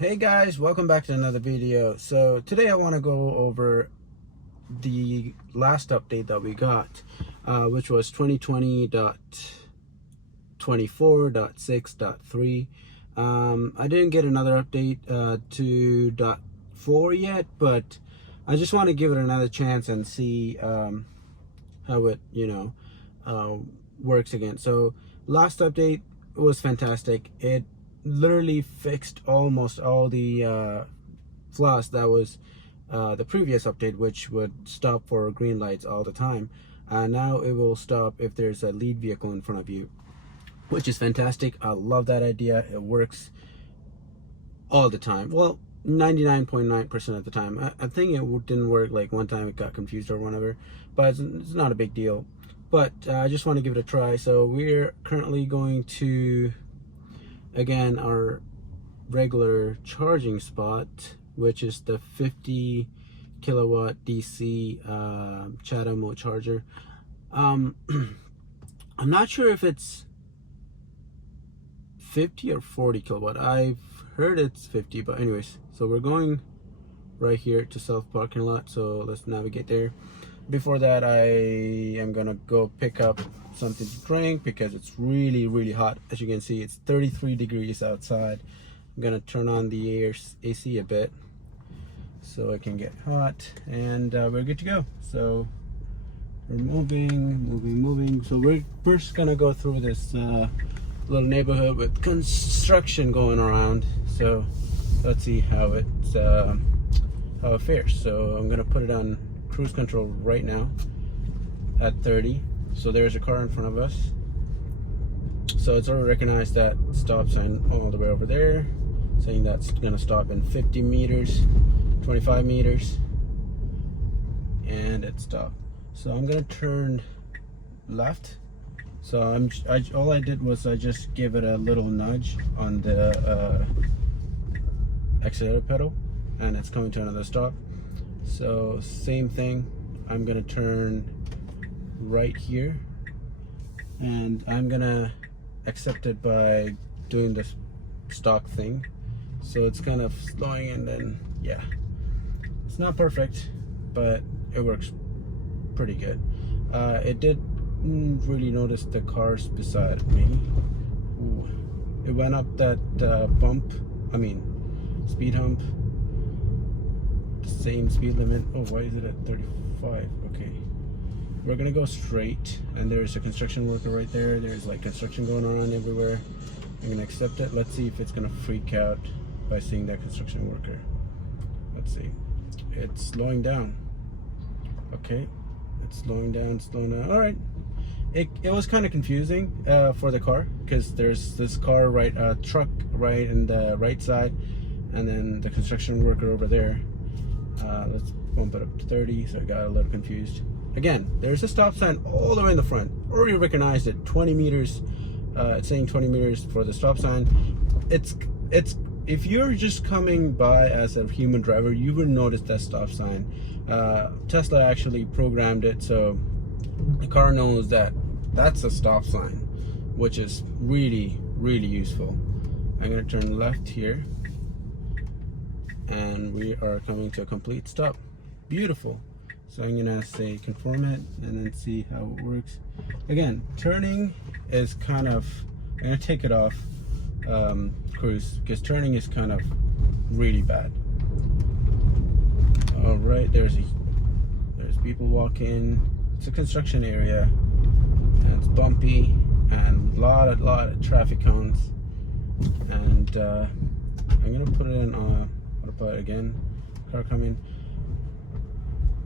Hey guys, welcome back to another video. So today I want to go over the last update that we got, which was 2020.24.6.3. I didn't get another update to .4 yet, but I just want to give it another chance and see how it works again. So last update was fantastic. It literally fixed almost all the flaws that was the previous update, which would stop for green lights all the time, and now it will stop if there's a lead vehicle in front of you, which is fantastic. I love that idea. It works all the time. Well, 99.9% of the time. I think it didn't work like one time, it got confused or whatever, but it's not a big deal. But I just want to give it a try. So we're currently going to, again, our regular charging spot, which is the 50 kilowatt DC Chatham charger. I'm not sure if it's 50 or 40 kilowatt. I've heard it's 50, but anyways, so we're going right here to South parking lot, so let's navigate there. Before that, I am gonna go pick up something to drink because it's really hot. As you can see, it's 33 degrees outside. I'm gonna turn on the AC a bit so it can get hot, and we're good to go. So we're moving. So we're first gonna go through this little neighborhood with construction going around. So let's see how it fares. So I'm gonna put it on cruise control right now at 30. So there's a car in front of us, so it's already recognized that stop sign all the way over there, saying that's gonna stop in 50 meters, 25 meters, and it stopped. So I'm gonna turn left. So all I did was I just gave it a little nudge on the accelerator pedal, and it's coming to another stop. So same thing, I'm gonna turn right here, and I'm gonna accept it by doing this stock thing. So it's kind of slowing, and then yeah, it's not perfect, but it works pretty good. It didn't really notice the cars beside me. Ooh. It went up that speed hump, same speed limit. Oh, why is it at 35? Okay, we're gonna go straight, and there's a construction worker right there. There's like construction going on everywhere. I'm gonna accept it. Let's see if it's gonna freak out by seeing that construction worker. Let's see. It's slowing down. Okay, it's slowing down. All right. It was kind of confusing for the car, because there's this car truck right in the right side, and then the construction worker over there. Let's bump it up to 30. So I got a little confused. Again, there's a stop sign all the way in the front. Already recognized it. 20 meters. It's saying 20 meters for the stop sign. It's if you're just coming by as a human driver, you would notice that stop sign. Tesla actually programmed it so the car knows that that's a stop sign, which is really useful. I'm gonna turn left here, and we are coming to a complete stop. Beautiful. So I'm gonna say confirm it and then see how it works. Again, turning is kind of, I'm gonna take it off cruise, because turning is kind of really bad. All right, there's people walking. It's a construction area, and it's bumpy, and a lot of traffic cones. And I'm gonna put it in Autopilot again. Car coming.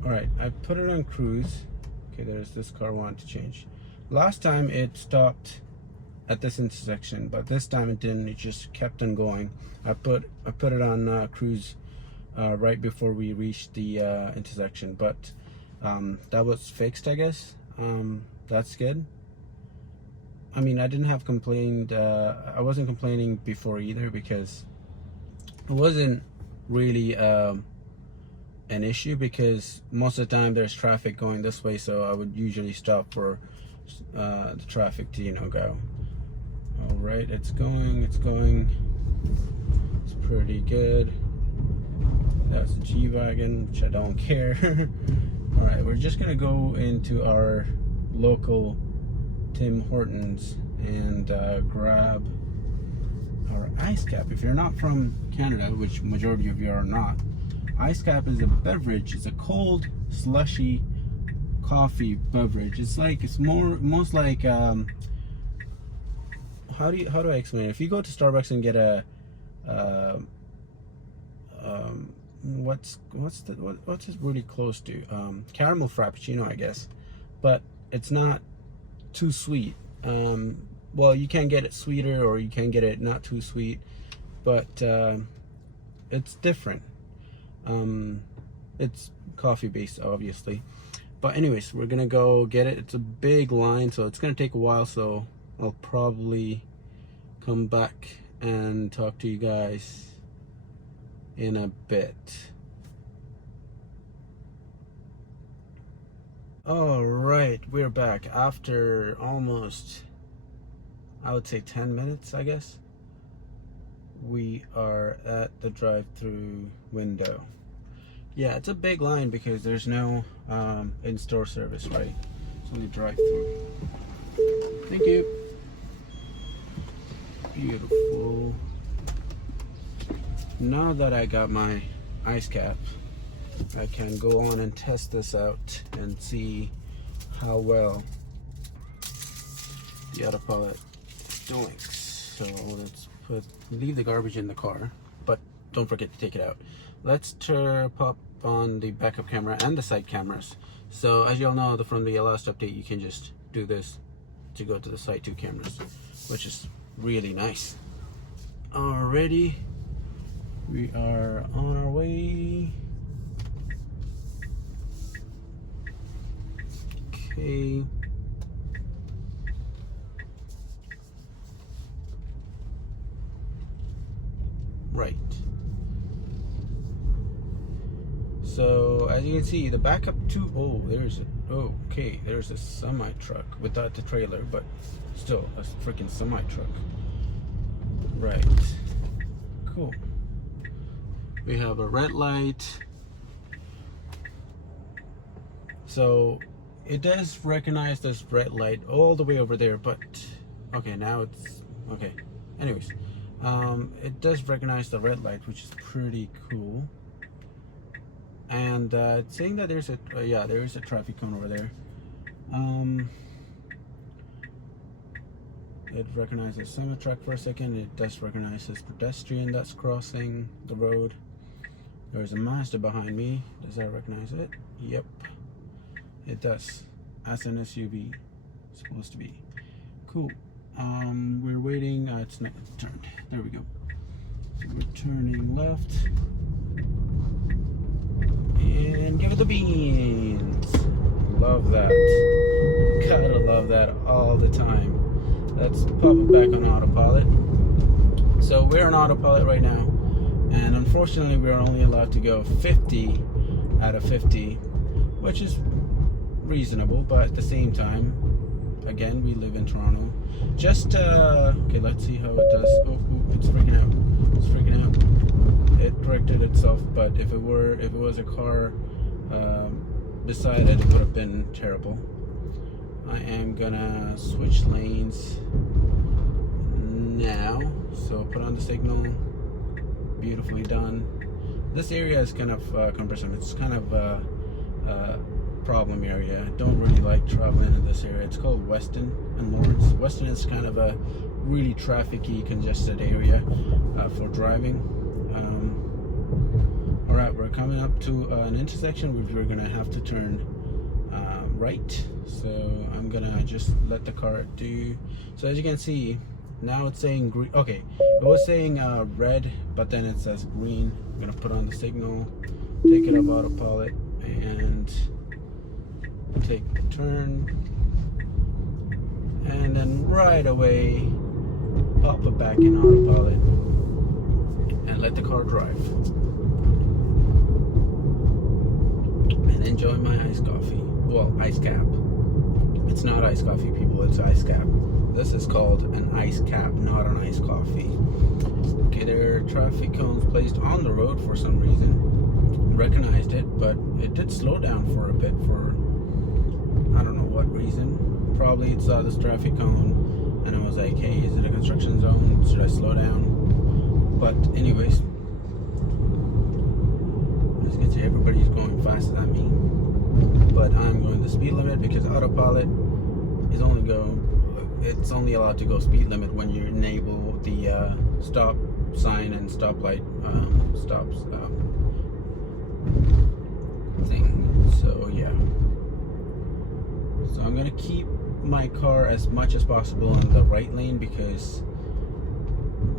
All right, I put it on cruise. Okay, there's this car wanting to change. Last time it stopped at this intersection, but this time it didn't. It just kept on going. I put it on cruise right before we reached the intersection, but that was fixed, I guess. That's good. I mean, I didn't have complained. I wasn't complaining before either, because it wasn't really an issue, because most of the time there's traffic going this way, so I would usually stop for the traffic to go. All right, it's going. It's pretty good. That's a G-Wagon, which I don't care. All right, we're just gonna go into our local Tim Hortons and grab our ice cap. If you're not from Canada, which majority of you are not, ice cap is a beverage. It's a cold, slushy coffee beverage. It's most like how do I explain it? If you go to Starbucks and get a what's it really close to? Caramel frappuccino, I guess, but it's not too sweet. Well, you can get it sweeter or you can get it not too sweet, but it's different. It's coffee based, obviously, but anyways, we're gonna go get it. It's a big line, so it's gonna take a while, so I'll probably come back and talk to you guys in a bit. All right, we're back after almost, I would say 10 minutes, I guess. We are at the drive-through window. Yeah, it's a big line because there's no in-store service, right? So we drive through. Thank you. Beautiful. Now that I got my ice cap, I can go on and test this out and see how well the Autopilot is doing. So let's leave the garbage in the car, but don't forget to take it out. Let's pop on the backup camera and the side cameras. So as you all know, from the last update, you can just do this to go to the side 2 cameras, which is really nice. Alrighty, we are on our way. Okay. Right. So as you can see, the backup there's a semi truck without the trailer, but still a freaking semi truck. Right. Cool. We have a red light. So it does recognize this red light all the way over there, but okay, now it's okay. Anyways, it does recognize the red light, which is pretty cool. And it's saying that there's there is a traffic cone over there. It recognizes semi truck for a second. It does recognize this pedestrian that's crossing the road. There's a Mazda behind me. Does that recognize it? Yep, it does. As an SUV, supposed to be. Cool. We're waiting. It's not turned. There we go. So we're turning left. And give it the beans. Love that. Gotta love that all the time. Let's pop it back on autopilot. So we're on autopilot right now, and unfortunately we're only allowed to go 50 out of 50, which is reasonable, but at the same time, again, we live in Toronto. Just okay, let's see how it does. Oh, it's freaking out. It's freaking out. It corrected itself, but if it was a car beside it, it would have been terrible. I am gonna switch lanes now, so put on the signal. Beautifully done. This area is kind of cumbersome. It's kind of a problem area. I don't really like traveling in this area. It's called Weston and Lawrence. Weston is kind of a really trafficy, congested area for driving. Alright, we're coming up to an intersection which we're gonna have to turn right. So I'm gonna just let the car do. So as you can see, now it's saying green. Okay, it was saying red, but then it says green. I'm gonna put on the signal, take it up autopilot, and take the turn, and then right away pop it back in autopilot and let the car drive and enjoy my iced coffee. Well, ice cap. It's not iced coffee, people, it's ice cap. This is called an ice cap, not an iced coffee. Okay, there are traffic cones placed on the road for some reason. Recognized it, but it did slow down for a bit for I don't know what reason. Probably it saw this traffic cone and I was like, hey, is it a construction zone? Should I slow down? But anyways, as you can see, everybody's going faster than me. But I'm going the speed limit because Autopilot is it's only allowed to go speed limit when you enable the stop sign and stoplight stops thing. So yeah. So I'm gonna keep my car as much as possible in the right lane because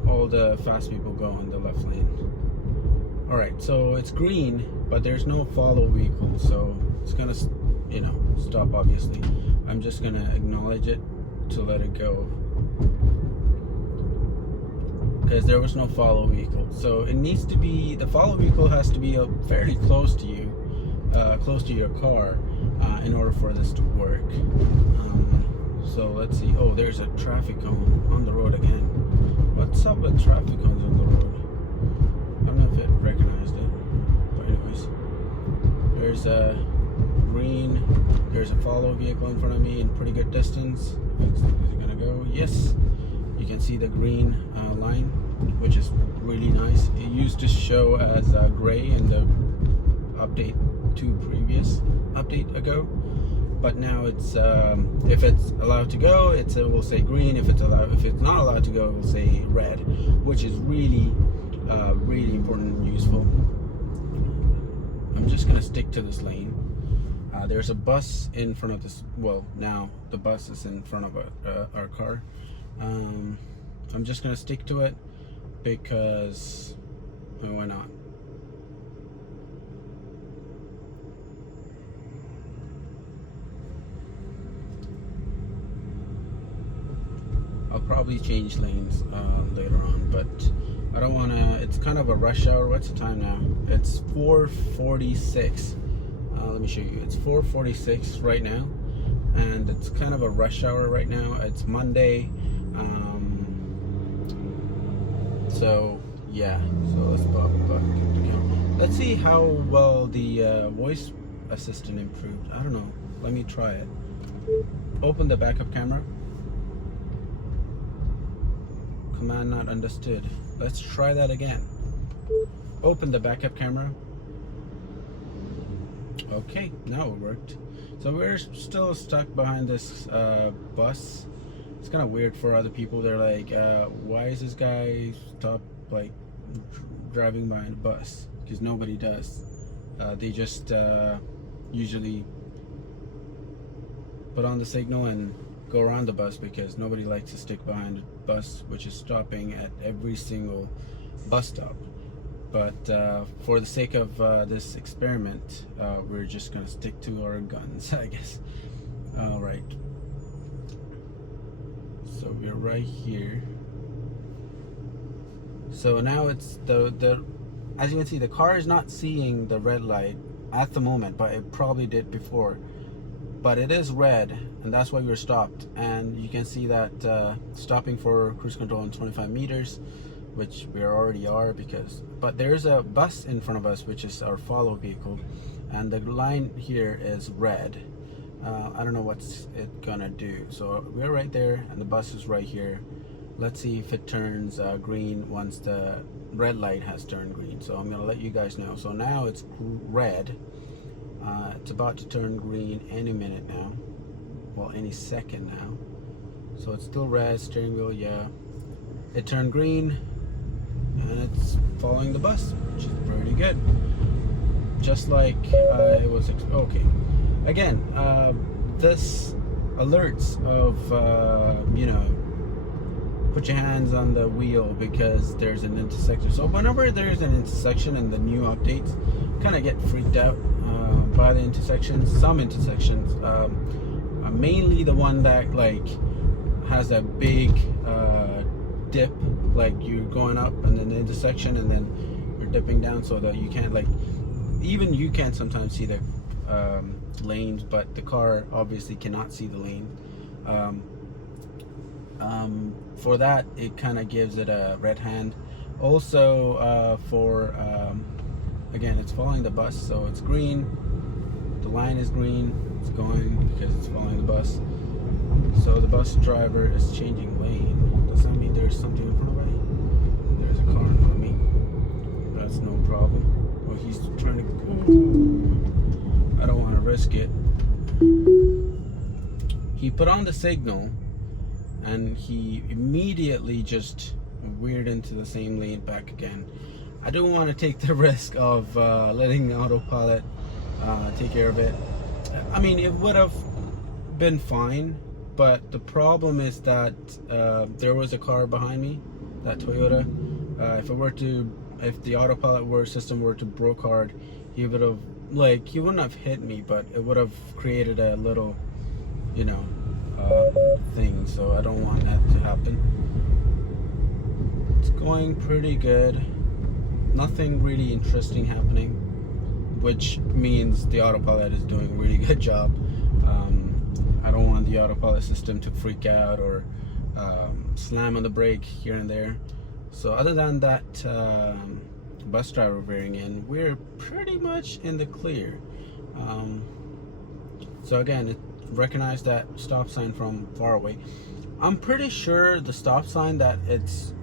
all the fast people go in the left lane. Alright, so it's green, but there's no follow vehicle, so it's gonna, stop obviously. I'm just gonna acknowledge it to let it go because there was no follow vehicle. So it needs to be, the follow vehicle has to be fairly close to you, close to your car, in order for this to work. So let's see. Oh, there's a traffic cone on the road again. What's up with traffic cones on the road? I don't know if it recognized it. But anyways, there's a green. There's a follow vehicle in front of me in pretty good distance. Is it gonna go? Yes. You can see the green line, which is really nice. It used to show as gray in the update 2 previous update ago, but now it's if it's allowed to go, it will say green. If it's not allowed to go, it will say red, which is really important and useful. I'm just gonna stick to this lane. There's a bus in front of this. Well, now the bus is in front of our car. I'm just gonna stick to it because why not? I'll probably change lanes later on, but I don't want to. It's kind of a rush hour. What's the time now? It's 4:46. Let me show you. It's 4:46 right now, and it's kind of a rush hour right now. It's Monday, so yeah. So let's pop the camera. Let's see how well the voice assistant improved. I don't know. Let me try it. Open the backup camera. Command not understood. Let's try that again. Open the backup camera. Okay, now it worked. So we're still stuck behind this bus. It's kind of weird for other people. They're like, why is this guy driving behind a bus? Because nobody does. They just usually put on the signal and go around the bus because nobody likes to stick behind a bus which is stopping at every single bus stop. But for the sake of this experiment, we're just gonna stick to our guns, I guess. All right. So we're right here. So now it's as you can see, the car is not seeing the red light at the moment, but it probably did before. But it is red, and that's why we're stopped. And you can see that stopping for cruise control in 25 meters, which we already are but there's a bus in front of us, which is our follow vehicle, and the line here is red. I don't know what's it gonna do. So we're right there, and the bus is right here. Let's see if it turns green once the red light has turned green. So I'm gonna let you guys know. So now it's red. It's about to turn green any minute now. Well, any second now. So it's still red. Steering wheel, yeah. It turned green, and it's following the bus, which is pretty good. Just like it was. Okay. Again, this alerts of put your hands on the wheel because there's an intersection. So whenever there's an intersection in the new updates, kind of get freaked out by the intersections. Some intersections, mainly the one that has a big dip, like you're going up and then the intersection and then you're dipping down, so that you can't even you can sometimes see the lanes, but the car obviously cannot see the lane. For that, it kind of gives it a red hand. Also, again, it's following the bus, so it's green. The line is green. It's going because it's following the bus. So the bus driver is changing lane. Does that mean there's something in front of me? There's a car in front of me. That's no problem. Oh, he's trying to. I don't want to risk it. He put on the signal, and he immediately just veered into the same lane back again. I don't want to take the risk of letting Autopilot take care of it. I mean, it would have been fine, but the problem is that there was a car behind me, that Toyota. If the Autopilot system were to broke hard, he would have, he wouldn't have hit me, but it would have created a little, thing. So I don't want that to happen. It's going pretty good. Nothing really interesting happening, which means the Autopilot is doing a really good job. I don't want the Autopilot system to freak out or slam on the brake here and there. So other than that bus driver veering in, we're pretty much in the clear. So again, it recognized that stop sign from far away. I'm pretty sure the stop sign that it's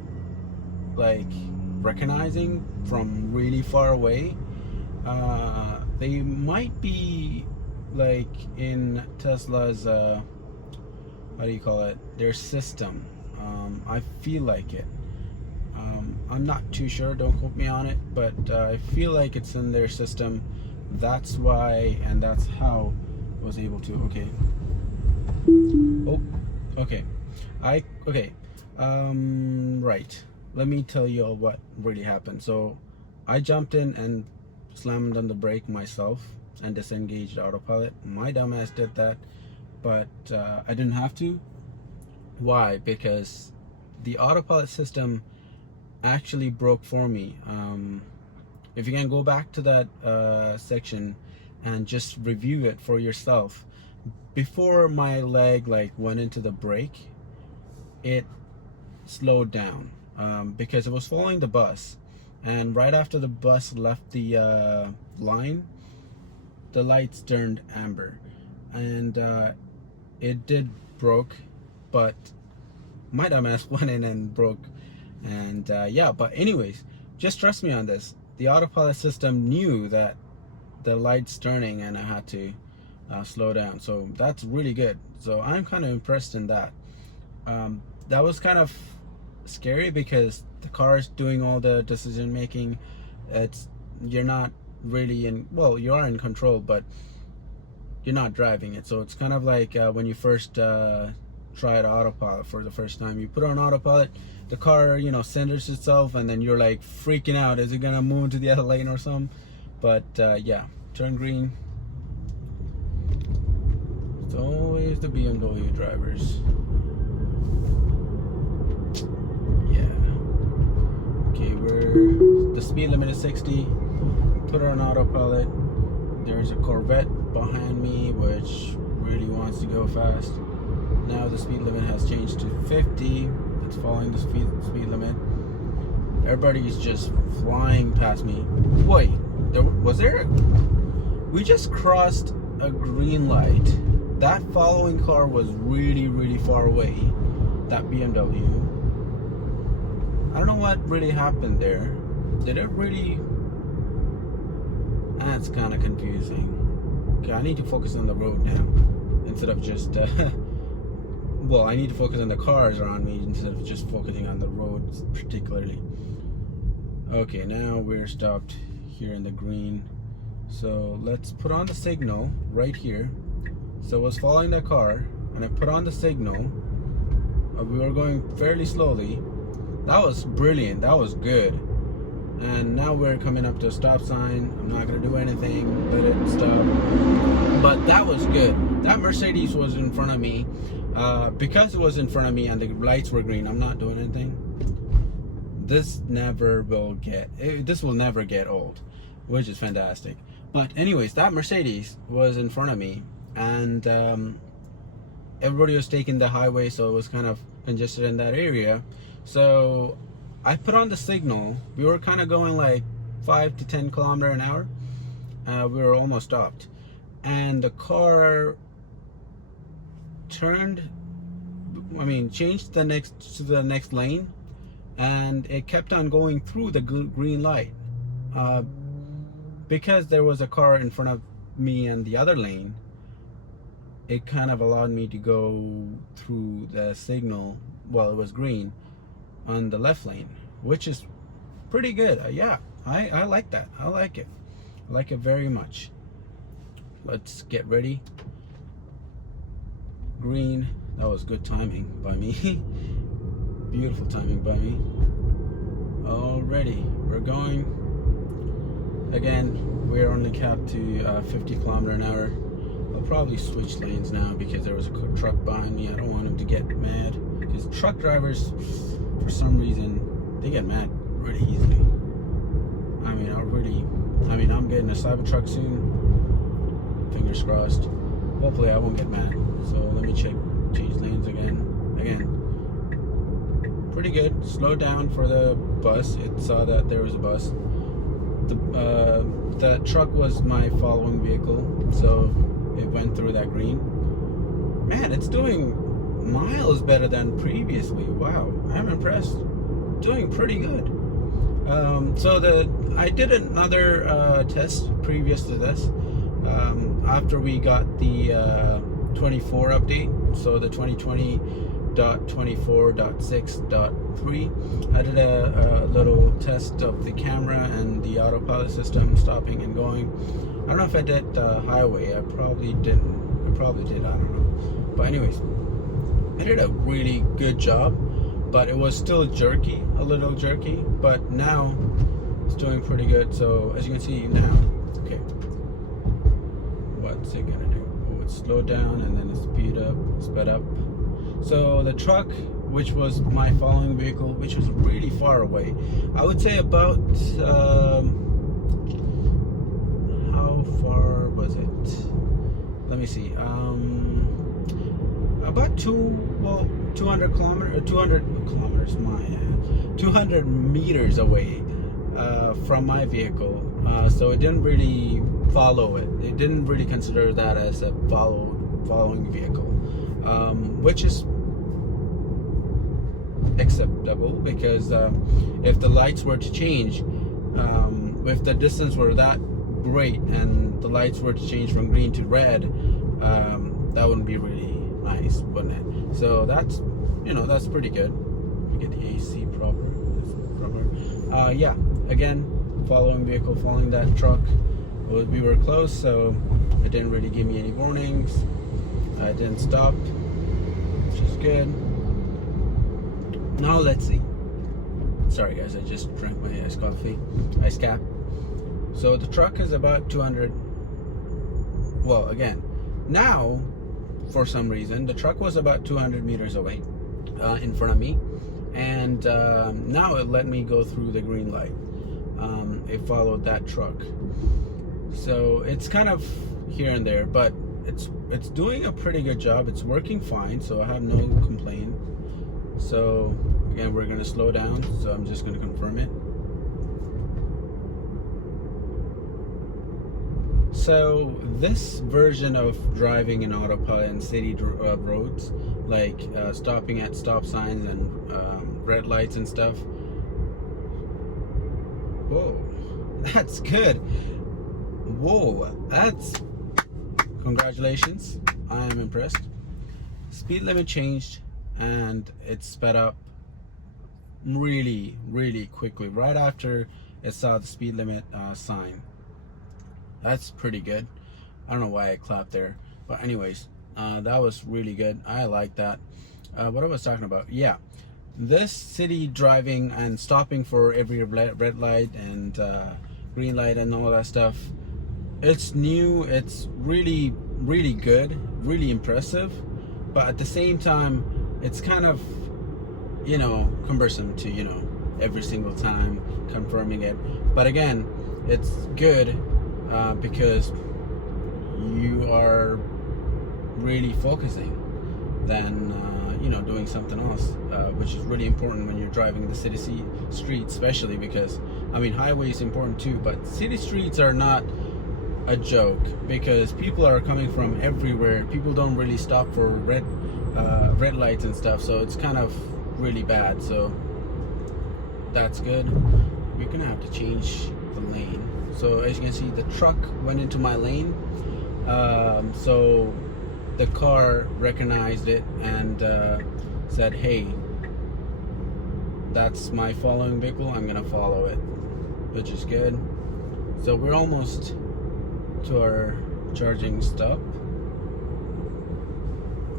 recognizing from really far away, they might be in Tesla's how do you call it, their system. I feel like it. I'm not too sure, don't quote me on it, but I feel like it's in their system. That's why, and that's how I was able to. Okay. Oh, okay. Right. Let me tell you all what really happened. So I jumped in and slammed on the brake myself and disengaged Autopilot. My dumbass did that, but I didn't have to. Why? Because the Autopilot system actually broke for me. If you can go back to that section and just review it for yourself, before my leg went into the brake, it slowed down because it was following the bus, and right after the bus left the line, the lights turned amber, and it did broke, but my dumbass went in and broke. And yeah, but anyways, just trust me on this. The Autopilot system knew that the light's turning and I had to slow down, so that's really good. So I'm kind of impressed in that. That was kind of scary because the car is doing all the decision making. You're not really in, well, you are in control, but you're not driving it. So it's kind of like when you first tried Autopilot for the first time. You put on Autopilot, the car centers itself, and then you're freaking out, is it gonna move to the other lane or something? But yeah, turn green. It's always the BMW drivers. Yeah. Okay, the speed limit is 60. Put on Autopilot. There's a Corvette behind me which really wants to go fast. Now the speed limit has changed to 50. It's following the speed limit. Everybody's just flying past me. Wait, we just crossed a green light. That following car was really, really far away. That BMW. I don't know what really happened there. Did it really? That's kind of confusing. Okay, I need to focus on the road now instead of just well, I need to focus on the cars around me instead of just focusing on the roads particularly. Okay, now we're stopped here in the green. So let's put on the signal right here. So I was following the car and I put on the signal. We were going fairly slowly. That was brilliant. That was good. And now we're coming up to a stop sign. I'm not gonna do anything, let it stop. But that was good. That Mercedes was in front of me. Because it was in front of me and the lights were green, I'm not doing anything. This will never get old, which is fantastic. But anyways, that Mercedes was in front of me, and everybody was taking the highway, so it was kind of congested in that area. So I put on the signal. We were kind of going like 5 to 10 kilometers an hour. We were almost stopped, and the car turned, changed to the next lane, and it kept on going through the green light. Because there was a car in front of me in the other lane, it kind of allowed me to go through the signal while it was green on the left lane, which is pretty good. Yeah, I like that. I like it. I like it very much. Let's get ready. Green. That was good timing by me. Beautiful timing by me. Already, we're going. Again, we're on the cap to 50 kilometers an hour. I'll probably switch lanes now because there was a truck behind me. I don't want him to get mad, because truck drivers, for some reason, they get mad really easily. I'm getting a Cybertruck soon. Fingers crossed. Hopefully I won't get mad. So let me change lanes again. Pretty good. Slowed down for the bus. It saw that there was a bus. The truck was my following vehicle, so it went through that green. Man, it's doing miles better than previously. Wow, I'm impressed. Doing pretty good. I did another test previous to this. After we got the 24 update, so the 2020.24.6.3, I did a little test of the camera and the autopilot system, stopping and going. I don't know if I did highway. I probably didn't. I probably did. I don't know. But anyways, I did a really good job, but it was still jerky, a little jerky. But now it's doing pretty good. So as you can see now, okay, what's it gonna do? Oh, it slowed down and then it sped up. So the truck, which was my following vehicle, which was really far away, I would say about how far was it? Let me see. About 200 meters away from my vehicle. So it didn't really follow it. It didn't really consider that as a following vehicle, which is acceptable, because if the lights were to change, if the distance were that great and the lights were to change from green to red, that wouldn't be really nice, wouldn't it? So that's pretty good. We get the AC proper. Yeah, again, following vehicle, following that truck. We were close, so it didn't really give me any warnings. I didn't stop, which is good. Now let's see. Sorry guys, I just drank my iced cap. So the truck is about 200. Well, again, now for some reason the truck was about 200 meters away in front of me, and now it let me go through the green light. It followed that truck, so it's kind of here and there, but it's doing a pretty good job. It's working fine, so I have no complaint. So again, we're gonna slow down, so I'm just gonna confirm it. So this version of driving in autopilot in city roads, like stopping at stop signs and red lights and stuff. Whoa, that's good. Whoa, that's, congratulations. I am impressed. Speed limit changed and it sped up really, really quickly right after it saw the speed limit sign. That's pretty good. I don't know why I clapped there, but anyways, that was really good. I like that. What I was talking about, yeah, this city driving and stopping for every red light and green light and all that stuff, it's new. It's really, really good, really impressive, but at the same time, it's kind of, cumbersome to, every single time confirming it. But again, it's good because you are really focusing. Then you know, doing something else, which is really important when you're driving the city streets, especially because, I mean, highway is important too, but city streets are not a joke because people are coming from everywhere. People don't really stop for red lights and stuff, so it's kind of really bad. So that's good. We're gonna have to change the lane. So as you can see, the truck went into my lane, so the car recognized it and said, hey, that's my following vehicle, I'm gonna follow it, which is good. So we're almost to our charging stop.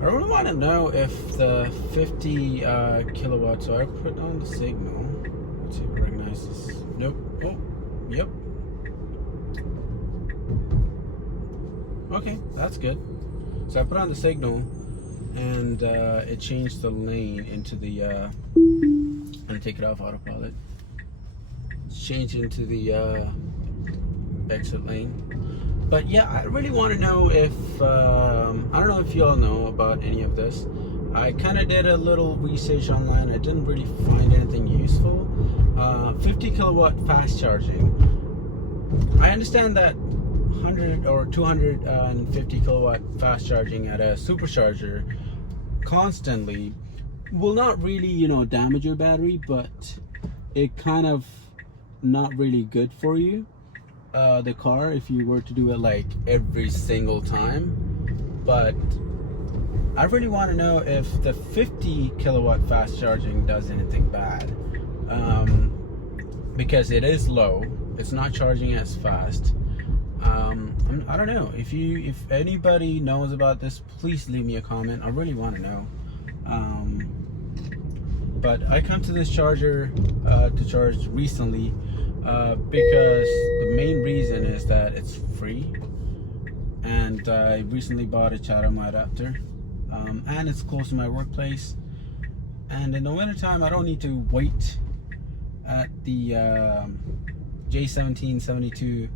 I really want to know if the 50 kilowatts, so I put on the signal. Let's see if it recognizes. Nope. Oh, yep. Okay, that's good. So I put on the signal and it changed the lane into the, I'm gonna take it off autopilot. It's changed into the exit lane. But yeah, I really want to know if, I don't know if you all know about any of this. I kind of did a little research online. I didn't really find anything useful. 50 kilowatt fast charging. I understand that 100 or 250 kilowatt fast charging at a supercharger constantly will not really, you know, damage your battery, but it kind of not really good for you. The car, if you were to do it like every single time. But I really want to know if the 50 kilowatt fast charging does anything bad, because it is low, it's not charging as fast. I don't know if anybody knows about this, please leave me a comment. I really want to know. But I come to this charger to charge recently because the main reason is that it's free, and I recently bought a Chatham adapter, and it's close to my workplace, and in the winter time I don't need to wait at the J1772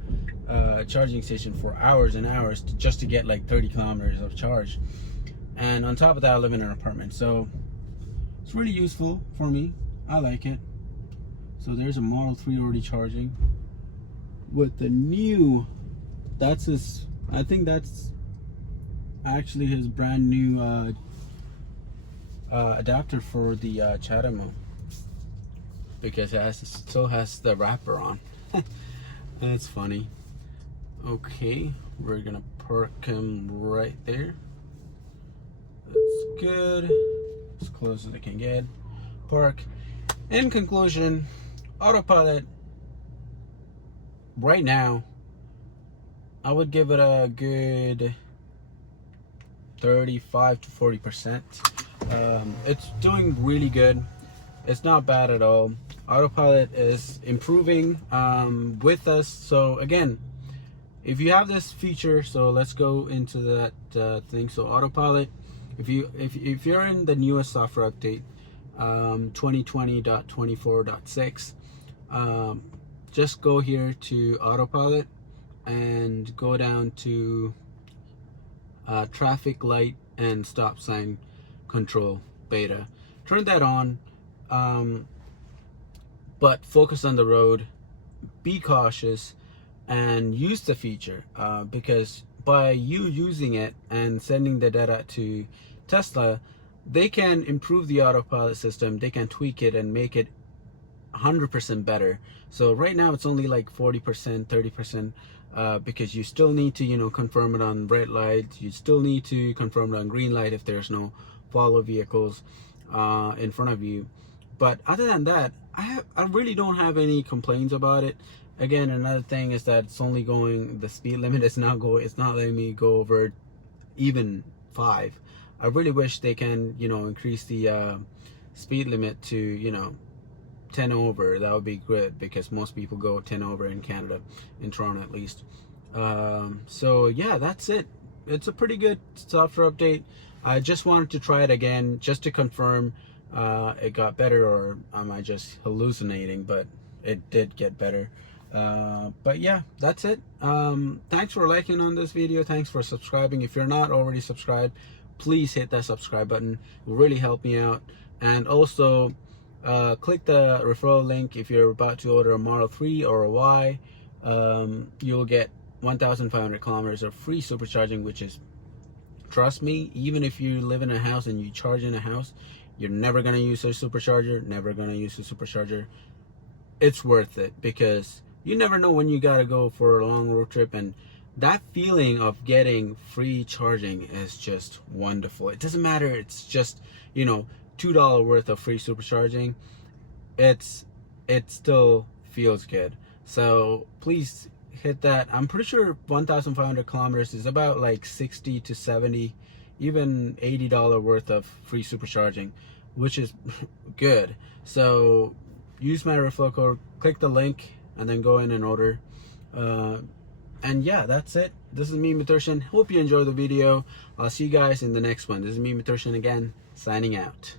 charging station for hours and hours just to get like 30 kilometers of charge. And on top of that, I live in an apartment, so it's really useful for me. I like it. So there's a Model 3 already charging with the new, that's his, I think that's actually his brand new adapter for the Chatham, because it still has the wrapper on. That's funny. Okay, we're gonna park him right there. That's good, as close as I can get. Park. In conclusion, Autopilot right now, I would give it a good 35 to 40%. It's doing really good. It's not bad at all. Autopilot is improving with us. So again, if you have this feature, so let's go into that thing. So Autopilot, if you're in the newest software update, 2020.24.6, just go here to Autopilot and go down to traffic light and stop sign control beta. Turn that on, but focus on the road, be cautious, and use the feature, because by you using it and sending the data to Tesla, they can improve the autopilot system. They can tweak it and make it 100% better. So right now it's only like 40%, 30%, because you still need to, you know, confirm it on red light. You still need to confirm it on green light if there's no follow vehicles in front of you. But other than that, I really don't have any complaints about it. Again, another thing is that it's only going, the speed limit is not it's not letting me go over even 5. I really wish they can, you know, increase the speed limit to, you know, 10 over. That would be good, because most people go 10 over in Canada, in Toronto at least. So yeah, that's it. It's a pretty good software update. I just wanted to try it again just to confirm it got better, or am I just hallucinating, but it did get better. But yeah, that's it. Thanks for liking on this video. Thanks for subscribing. If you're not already subscribed, please hit that subscribe button. It will really help me out. And also click the referral link. If you're about to order a Model 3 or a Y, you'll get 1,500 kilometers of free supercharging, which is, trust me, even if you live in a house and you charge in a house, you're never going to use a supercharger, never going to use a supercharger. It's worth it, because you never know when you got to go for a long road trip, and that feeling of getting free charging is just wonderful. It doesn't matter, it's just, you know, $2 worth of free supercharging. It still feels good. So please hit that. I'm pretty sure 1,500 kilometers is about like 60 to 70, even $80 worth of free supercharging, which is good. So use my referral code, click the link, and then go in and order. And yeah, that's it. This is me, Miturshan. Hope you enjoyed the video. I'll see you guys in the next one. This is me, Miturshan, again, signing out.